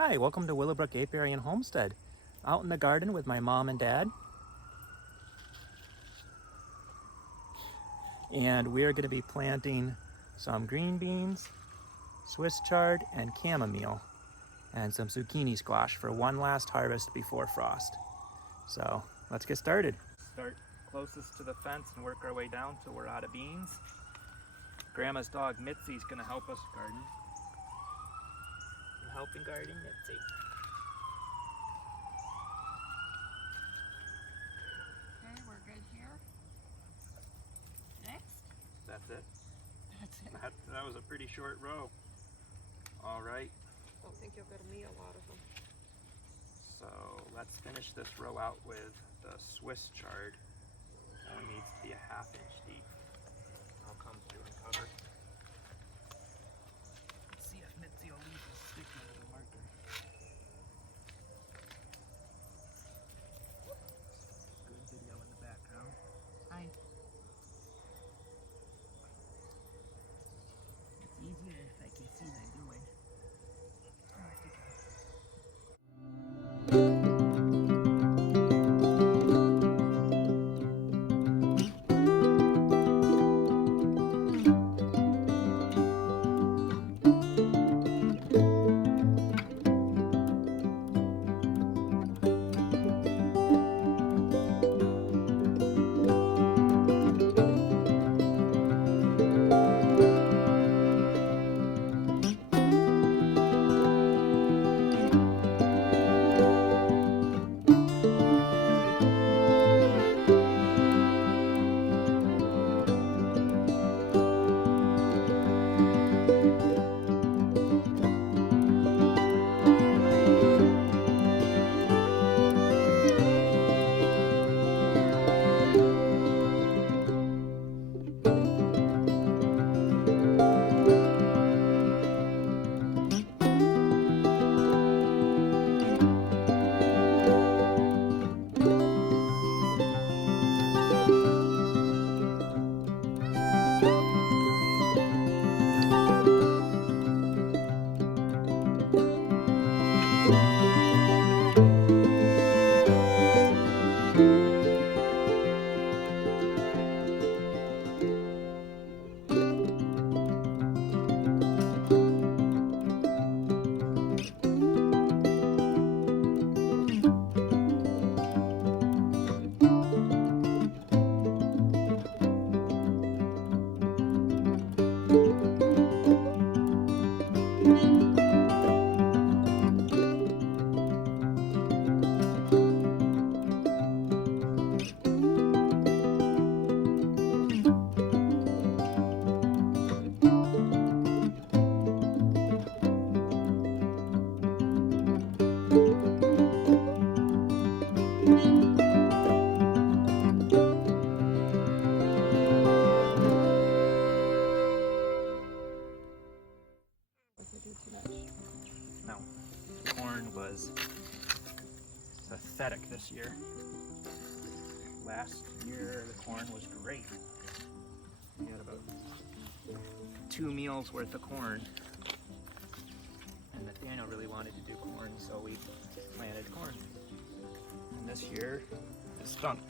Hi, welcome to Willow, Brook, Apiary and Homestead. Out in the garden with my mom and dad. And we are going to be planting some green beans, Swiss chard, and chamomile, and some zucchini squash for one last harvest before frost. So let's get started. Start closest to the fence and work our way down till we're out of beans. Grandma's dog Mitzi's going to help us garden. I'm helping garden Mitzi. Okay, we're good here. Next? That's it. That's it. That was a pretty short row. All right. Don't think you'll get me a lot of them. So let's finish this row out with the Swiss chard. Only needs to be a 1/2 inch deep. I'll come through and cover. Let's see if Mitzi will leave this sticky little marker. Good video in the background. It's easier if I can see what I'm doing. No, corn was pathetic this year. Last year the corn was great. We had about 2 meals worth of corn. And Nathaniel really wanted to do corn, so we planted corn. And this year it stunk.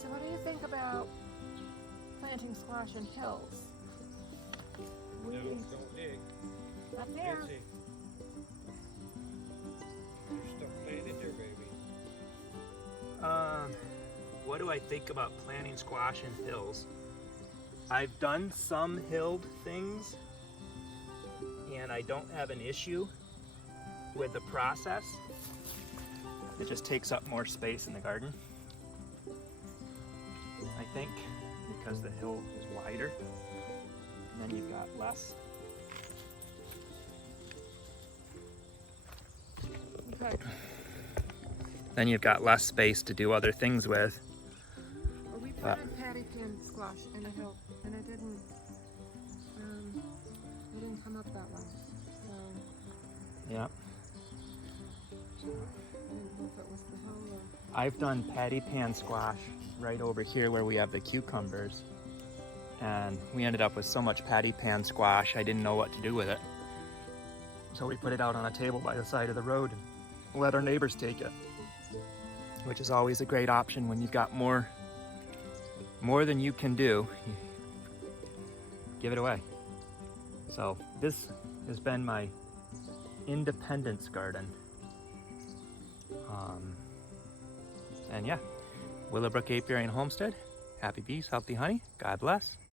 So what do you think about planting squash in hills? Don't dig. Not there. Betsy. There's stuff planted there, baby. What do I think about planting squash in hills? I've done some hilled things and I don't have an issue with the process. It just takes up more space in the garden, I think, because the hill is wider and then you've got less. Okay. Then you've got less space to do other things with. Well, we planted patty pan squash in a hill, and it didn't come up that well. So Yeah. I didn't know if it was the hill or I've done patty pan squash right over here where we have the cucumbers. And we ended up with so much patty pan squash, I didn't know what to do with it. So we put it out on a table by the side of the road and let our neighbors take it, which is always a great option when you've got more than you can do. Give it away. So this has been my independence garden. And yeah, Willow, Brook, Apiary, and Homestead. Happy bees, healthy honey. God bless.